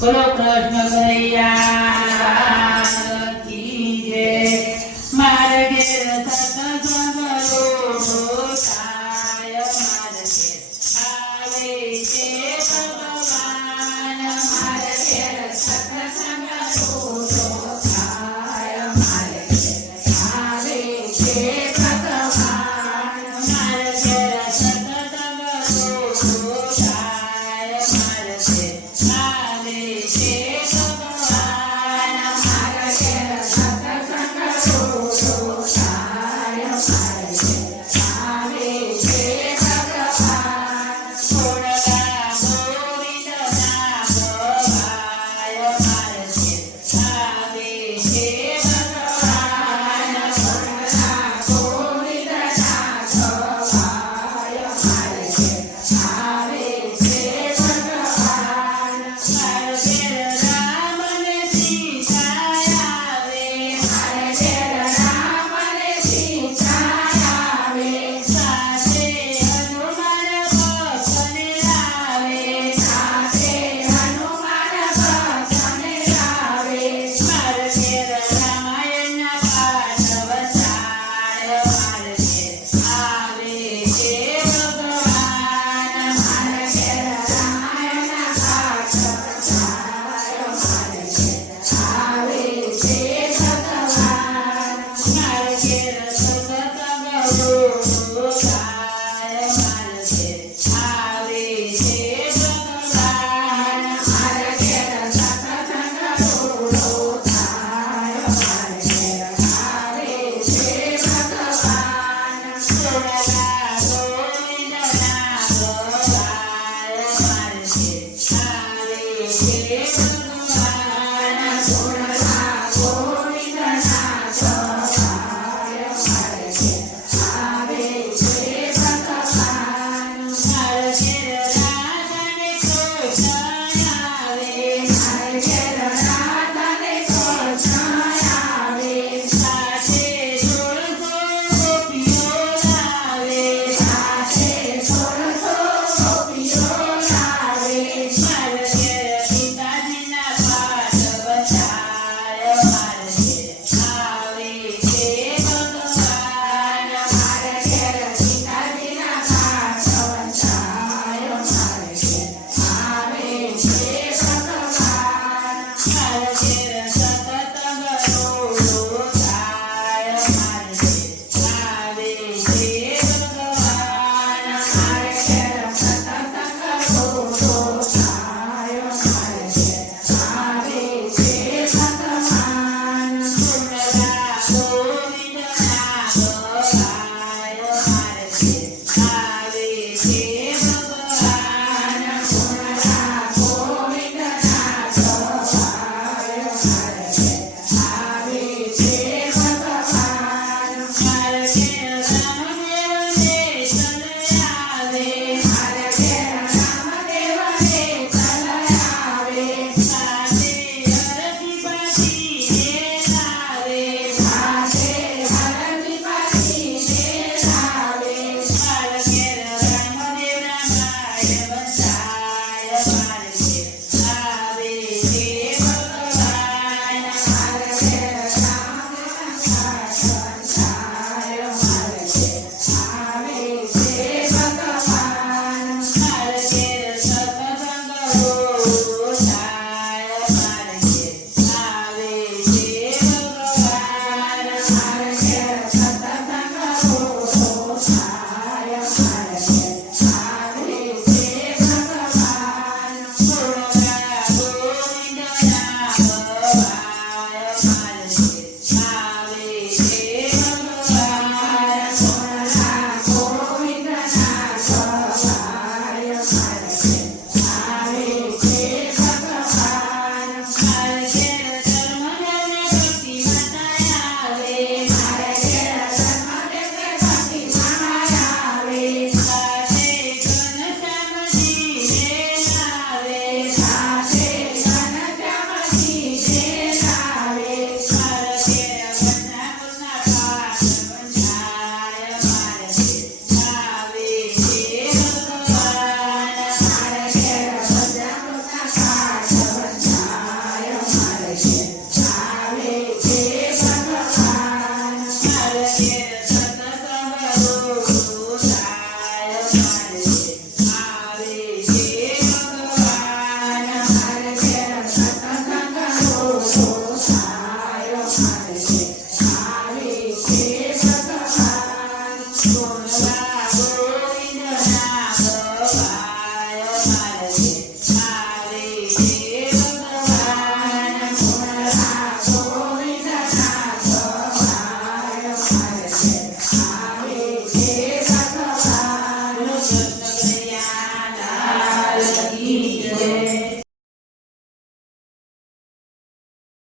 બોલો કૃષ્ણ કનૈયા કી જય। મારે ઘેર સત્સંગ રોઢો થાય, મારે ઘેર આવે છે ભગવાન। મારે ઘેર સત્સંગ રોઢો થાય, મારે ઘેર આવે છે ભગવાન। મારે ઘેર સત્સંગ રોઢો થાય, મારે ઘેર આવે છે ભગવાન। મારે ઘેર સત્સંગ રોઢો થાય, મારે ઘેર આવે છે ભગવાન। થોડલા ગોવિંદના ગવાય, મારે ઘેર આવે છે ભગવાન। થોડલા ગોવિંદના ગવાય, મારે ઘેર આવે છે ભગવાન। મારે ઘેર રામ ને સીતા આવે, મારે ઘેર રામ ને સીતા આવે। સાથે હનુમાન ભક્તને લાવે, સાથે હનુમાન ભક્તને લાવે। મારે ઘેર રામાયણના પાઠ વચાય, મારે ઘેર આવે છે ભગવાન। મારે ઘેર રામાયણના પાઠ વચાય, મારે ઘેર આવે છે ભગવાન। મારે ઘેર સતસંગ રોઢો થાય, મારે ઘેર આવે છે ભગવાન। મારે ઘેર સતસંગ રોઢો થાય, મારે ઘેર આવે છે ભગવાન। થોડલા ગોવિંદના ગવાય, મારે ઘેર આવે છે